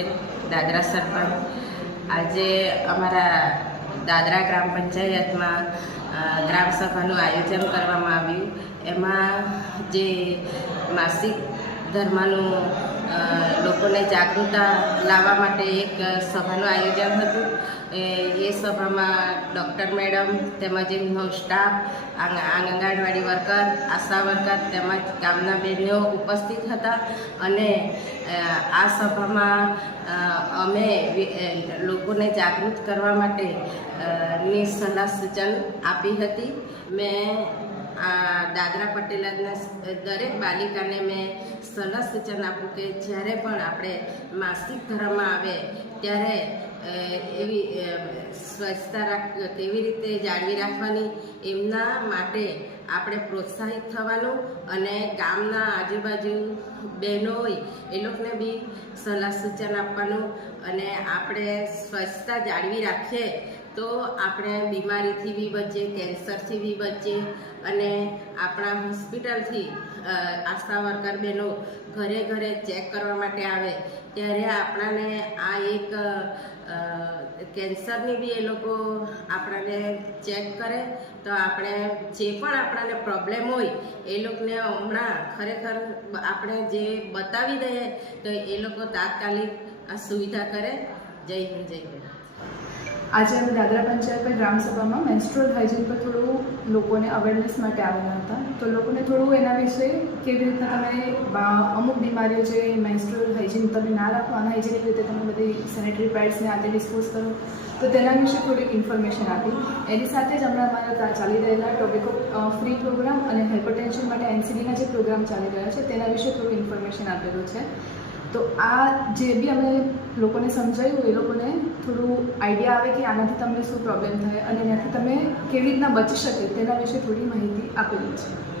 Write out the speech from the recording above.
પટેલ, દાદરા સરપંચ. આજે અમારા દાદરા ગ્રામ પંચાયતમાં ગ્રામસભાનું આયોજન કરવામાં આવ્યું. એમાં જે માસિક ધર્મનું લોકોને જાગૃતતા લાવવા માટે એક સભાનું આયોજન હતું. એ સભામાં ડૉક્ટર મેડમ તેમજ એમનો સ્ટાફ, આંગણવાડી વર્કર, આશા વર્કર તેમજ ગામના બહેનો ઉપસ્થિત હતા. અને આ સભામાં અમે લોકોને જાગૃત કરવા માટે ની સલાહ સૂચન આપી હતી. મેં દાદરા પટેલના દરેક બાલિકાને મેં સલાહ સૂચન આપું કે જ્યારે પણ આપણે માસિક ધર્મ આવે ત્યારે એવી સ્વચ્છતા કેવી રીતે જાળવી રાખવાની, એમના માટે આપણે પ્રોત્સાહિત થવાનું અને ગામના આજુબાજુ બહેનો હોય એ લોકોને બી સલાહ સૂચન આપવાનું. અને આપણે સ્વચ્છતા જાળવી રાખીએ તો આપણે બીમારીથી બી બચીએ, કેન્સરથી બી બચીએ. અને આપણા હોસ્પિટલથી આશા વર્કર બહેનો ઘરે ઘરે ચેક કરવા માટે આવે ત્યારે આપણાને આ એક કેન્સરની બી એ લોકો આપણાને ચેક કરે તો આપણે જે પણ આપણાને પ્રોબ્લેમ હોય એ લોકોને હમણાં ખરેખર આપણે જે બતાવી દઈએ તો એ લોકો તાત્કાલિક આ સુવિધા કરે. જય હિન્દ, જય ભારત. આજે અમે દાદરા પંચાયત ગ્રામસભામાં મેન્સ્ટ્રુઅલ હાઇજીન પર થોડું લોકોને અવેરનેસ માટે આવેલા હતા. તો લોકોને થોડું એના વિશે કેવી રીતના તમે અમુક બીમારીઓ જે મેન્સ્ટ્રુઅલ હાઇજીન તમે ના રાખો, અનહાઇજીનિક રીતે તમે બધી સેનેટરી પેડ્સને આજે ડિસ્પોઝ કરો, તો તેના વિશે થોડીક ઇન્ફોર્મેશન આપી. એની સાથે જ હમણાં અમારા ચાલી રહેલા ટોબેકો ફ્રી પ્રોગ્રામ અને હાઇપરટેન્શન માટે એનસીડીના જે પ્રોગ્રામ ચાલી રહ્યા છે તેના વિશે થોડું ઇન્ફોર્મેશન આપેલું છે. તો આ જે બી અમે લોકોને સમજાવ્યું એ લોકોને થોડું આઈડિયા આવે કે આનાથી તમને શું પ્રોબ્લેમ થાય અને એનાથી તમે કેવી રીતના બચી શકે તેના વિશે થોડી માહિતી આપેલી છે.